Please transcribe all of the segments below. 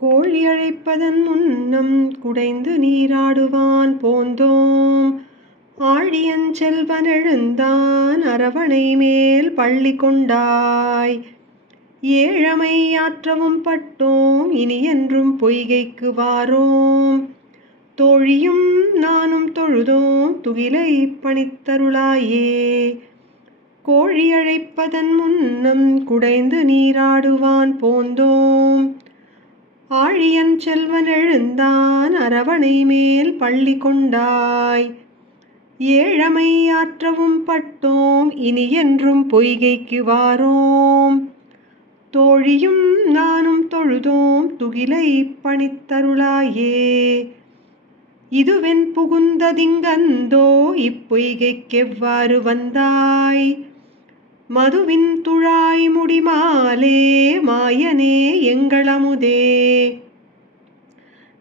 கோழி அழைப்பதன் முன்னம் குடைந்து நீராடுவான் போந்தோம். ஆழியன் செல்வன் எழுந்தான் அரவணை மேல் பள்ளி கொண்டாய். ஏழமை ஆற்றவும் பட்டோம் இனியென்றும் பொய்கைக்கு வாரோம். தோழியும் நானும் தொழுதோம் துகிலை பணித்தருளாயே. கோழி அழைப்பதன் முன்னம் குடைந்து நீராடுவான் போந்தோம். ஆழியன் செல்வன் எழுந்தான் அரவணை மேல் பள்ளி கொண்டாய். ஏழமை ஆற்றவும் பட்டோம் இனியென்றும் பொய்கைக்கு வாரோம். தோழியும் நானும் தொழுதோம் துகிலை பணித்தருளாயே. இதுவென் புகுந்ததிங்கந்தோ இப்பொய்கைக்கெவ்வாறு வந்தாய். மதுவின் துழாய் முடிமாலே மாயனே எங்களமுதே.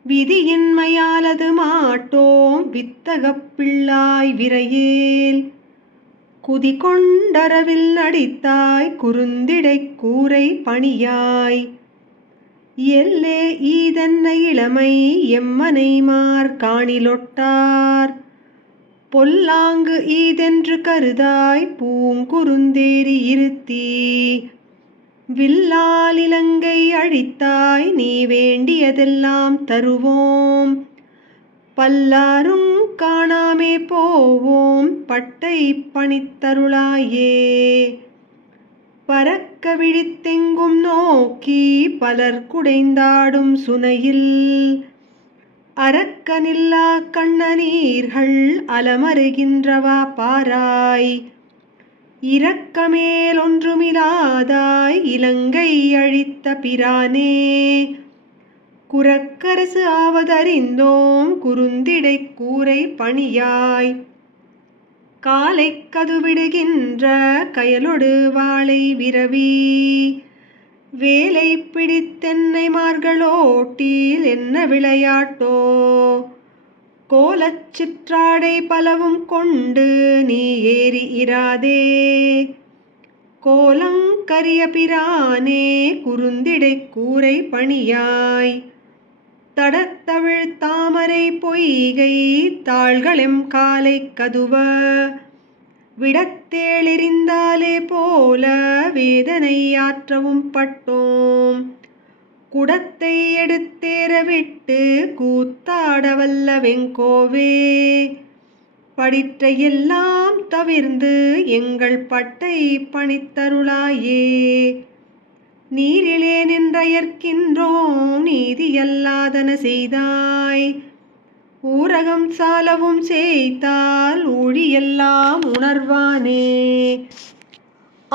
விதியின்மையாலது மாட்டோம் வித்தகப் பிள்ளாய் விரையேல். குதி கொண்டரவில் நடித்தாய் குறுந்திடை கூரை பணியாய். எல்லே ஈதென்ன இளமை எம்மனைமார் காணிலொட்டார். பொல்லாங்கு ஈதென்று கருதாய் பூங்குறுந்தேரி இருத்தி. வில்லால் இலங்கை அழித்தாய் நீ வேண்டியதெல்லாம் தருவோம். பல்லாரும் காணாமே போவோம் பட்டை பணித்தருளாயே. பறக்க விழித்தெங்கும் நோக்கி பலர் குடைந்தாடும் சுனையில். அரக்கனில்லா கண்ணநீர்கள் அலமருகின்றவா பாராய். இரக்கமேல் ஒன்றுமிலாதாய் இலங்கை அழித்த பிரானே. குரக்கரசு ஆவதறிந்தோம் குறுந்திடை கூரை பணியாய். காலை கதுவிடுகின்ற கயலொடு வாளை விரவி. வேலை பிடித்தென்னை மார்களோட்டில் என்ன விளையாட்டோ. கோலச் சிற்றாடை பலவும் கொண்டு நீ ஏறி இராதே. கோலங்கரிய பிரானே குறுந்திடை கூரை பணியாய். தடத்தவிழ் தாமரை பொய்கை தாள்களெம் காலை கதுவ. விடத்தேளிரிந்தாலே போல வேதனை ஆற்றவும் பட்டோம். குடத்தை எடுத்தேற விட்டு கூத்தாட வல்ல வெங்கோவே. படிற்ற எல்லாம் தவிர்ந்து எங்கள் பட்டை பணித்தருளாயே. நீரிலே நின்றயர்க்கின்றோம் நீதியல்லாதன செய்தாய். ஊரகம் சாலவும் செய்தால் ஊழியெல்லாம் உணர்வானே.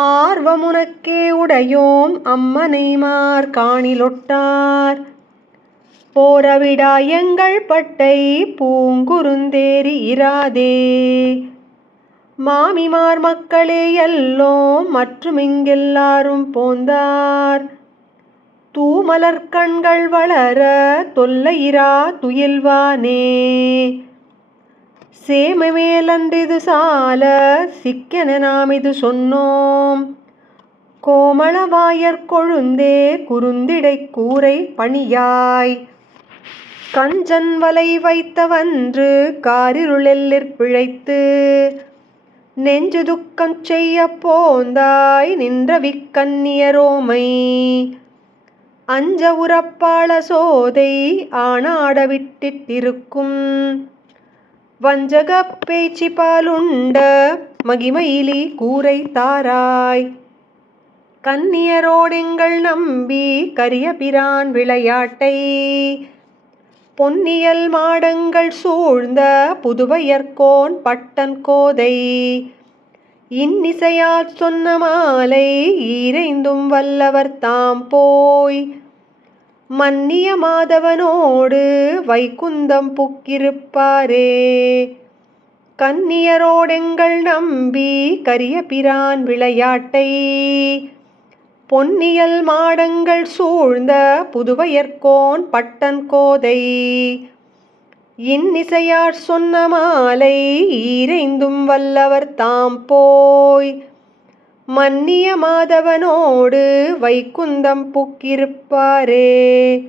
ஆர்வமுனக்கே உடையோம் அம்மனைமார் காணிலொட்டார். போரவிடா எங்கள் பட்டை பூங்குறுந்தேரி இராதே. மாமிமார் மக்களே எல்லோம் மற்றுமிங்கெல்லாரும் போந்தார். தூமலர் கண்கள் வளர தொல்லையிரா துயில்வானே. சேமமேலன்றிது சால சிக்கென நாம் இது சொன்னோம். கோமளவாயற் கொழுந்தே குறுந்திடை கூரை பணியாய். கஞ்சன் வலை வைத்தவன்று காரிருளெல்லிற் பிழைத்து. நெஞ்சு துக்கம் செய்ய போந்தாய் நின்ற விக்கன்னியரோமை. அஞ்ச உறப்பாள சோதை ஆனாட விட்டிருக்கும். வஞ்சகப் பேச்சி பாலுண்ட மகிமையிலி கூரை தாராய். கன்னியரோடெங்கள் நம்பி கரிய பிரான் விளையாட்டை. பொன்னியல் மாடங்கள் சூழ்ந்த புதுவையர்கோன் பட்டன் கோதை. இன்னிசையாற் சொன்ன மாலை ஈரைந்தும் வல்லவர் தாம் போய். மன்னிய மாதவனோடு வைகுந்தம் புக்கிருப்பாரே. கன்னியரோடெங்கள் நம்பி கரிய பிரான் விளையாட்டை. பொன்னியல் மாடங்கள் சூழ்ந்த புதுவையர்கோன் பட்டன் கோதை. இன்னிசையாற் சொன்ன மாலை ஈரைந்தும் வல்லவர் தாம் போய். மன்னிய மாதவனோடு வைகுந்தம் புக்கிருப்பாரே.